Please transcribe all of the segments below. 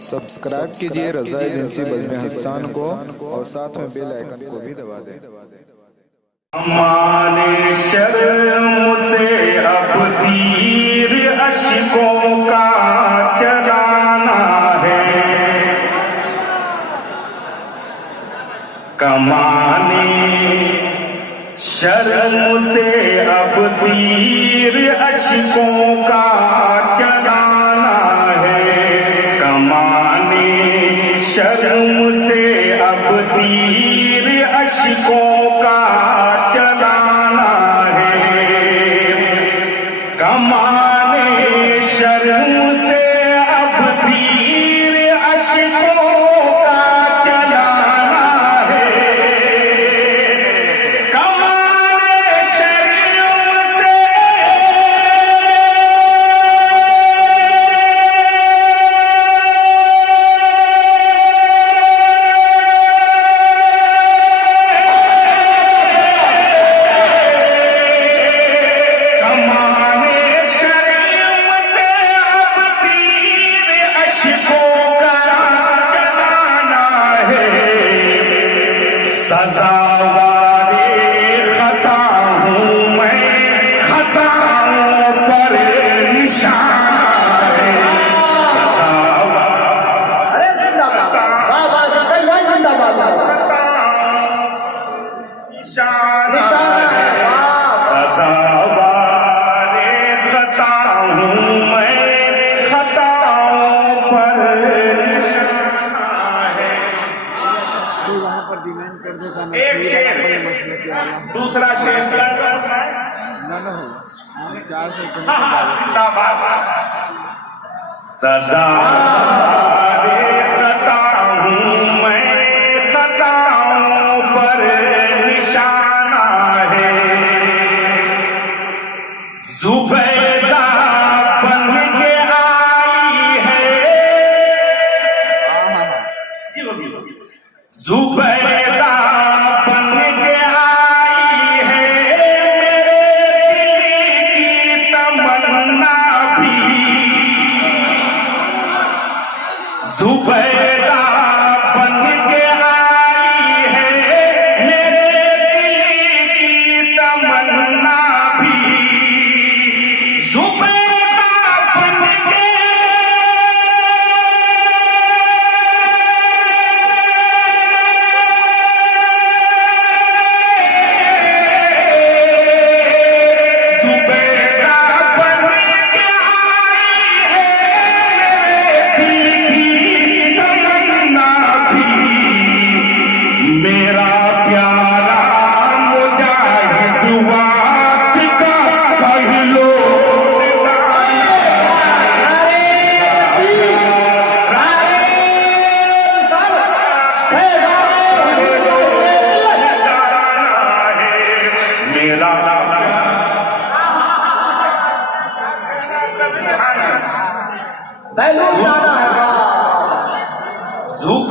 Subscribe कीजिए रज़ा agency बज़्म हसन को और साथ में बेल आइकन को भी दबा दें। हमारे शर्म से अब तीर अश्कों का चलाना है, कमाने शर्म से अब तीर अश्कों का चलाना है, कमाने शर्म से अब तीर अश्कों का चलाना है, कमाने शर्म से अब तीर अश्कों का चलाना है, कमाने शर्म से सजावारे खता हूँ मैं, खताओं पर निशाना है, सजावारे खता हूँ मैं, खताओं पर निशाना है। वहाँ पर डिमांड कर देता ना एक शेर, मसले के आला दूसरा शेर ना हो 400 सजा रे खता हूँ मैं, खताओं पर निशाना है, जुबैदा बन के आई है, जुबैदा बन के आई है, मेरे दिल की तमन्ना भी, जुबैदा बन के आई है, मेरे दिल की तमन्ना भी, जुबैदा बन के जुबैदा बन के आई है, मेरे दिल की तमन्ना भी, जुबैदा बन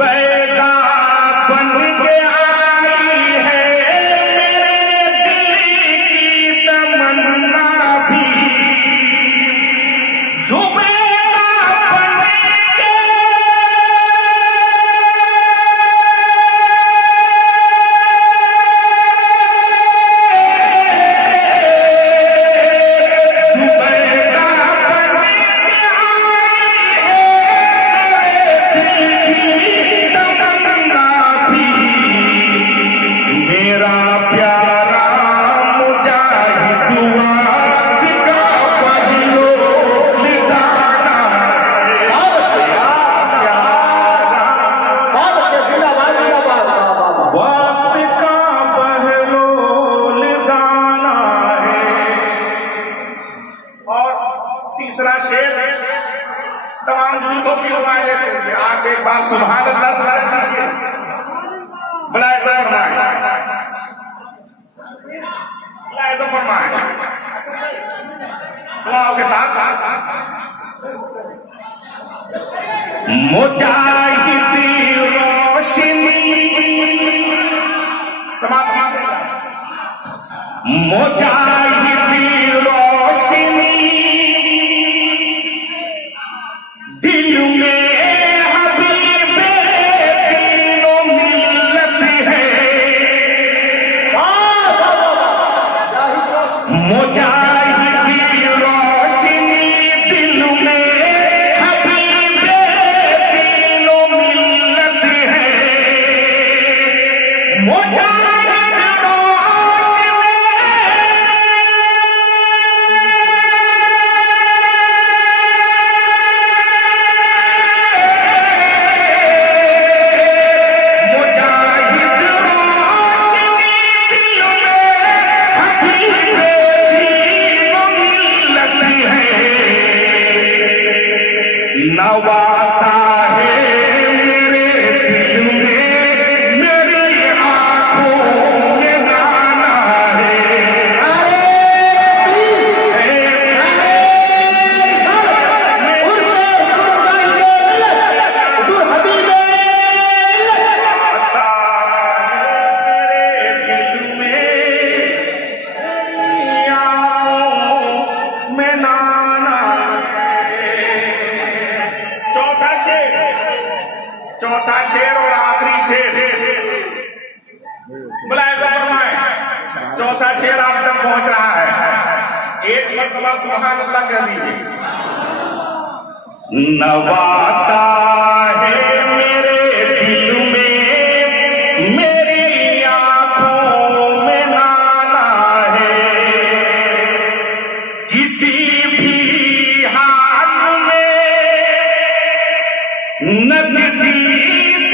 के जुबैदा बन के आई है, तमन्ना भी, मेरा प्यारा मुजाहिद वाद का पहलो निदाना, वाद का पहलो निदाना है। और तीसरा शेर तमाम बुजुर्गों की दुआएं लेते हैं। आप एक बार सुभान अल्लाह बुलाए तो फरमाए, दुआओं के साथ मुजाहिद रोशनी समाप्त, मुजाहिद रोशनी दिल में चौथा शेर और आखिरी शेर मुलाहिजा फरमाएं। चौथा शेर आप तक पहुंच रहा है। एक मरतबा सुभान अल्लाह कह लीजिए। नवासा है मेरे दिल में, मेरी आंखों में नाना है, किसी भी हाल में नजदीक